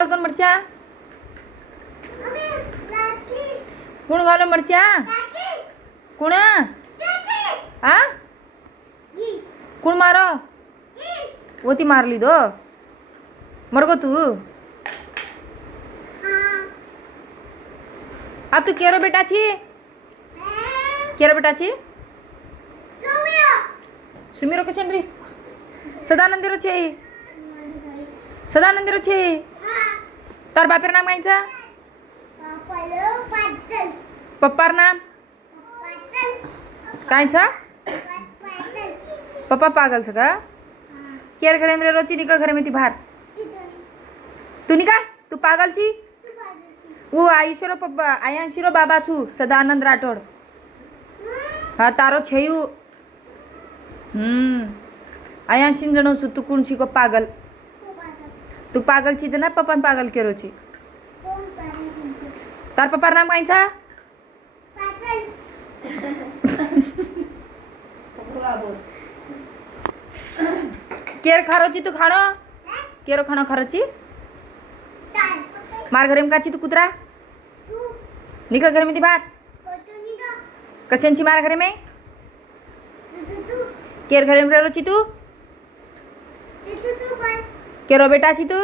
दोन मिरच्या कोण घालो मिरच्या कोण आ कोण मार ओती मारली दो मरगो तू अब तू केरो बेटा छी सुमीरो के चंद्री सदानंदी रो छे तार बापेर नाम कायचं पप्पार नाम कायचं पप्पा पागल छ का केर घरे में रोची निकल घरे में ती बाहर तू नहीं का तू पागल छी वो आईशरो पप्पा आयांशीरो बाबा छू सदानंद राठोड हाँ तारो छेयू आयांशीन जणो छू तू कोण शिको पागल तू पागल छी ना पप्पा पागल केरो छी तार पप्पार नाम कायचा केर खारो छी तू खाणो केरो खाणो खारो छी मार घरे में का छी तू कुतरा निकल घर में ती बाहर कशन छी मार घरे में केर घरे में रो छी तू केरो बेटा छी तू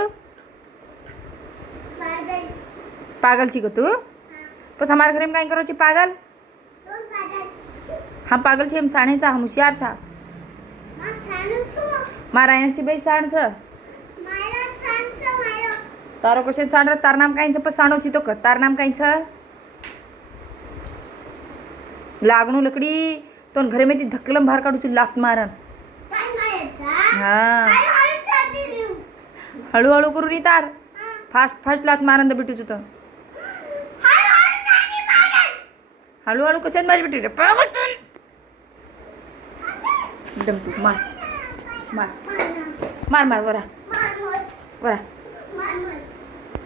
पागल छी को तू बस हमारे घरे में काई करो छी पागल हम पागल छी हम साणे चा हम होशियार छा मारा यांसी बाई साण छ तारो कशे साण र तार नाम काई छ पण साणो छी तो क तार नाम काई छ लागणू लकड़ी तो घरे में ती धक्कलम बाहर काढू छी लात मारन हाँ हळू हळू करू नी तार फास्ट फास्ट लात मारन द बिटू तो हळू हळू कशात माझी बिटू रे पागल डंपू मार मार मार मार वरा वरा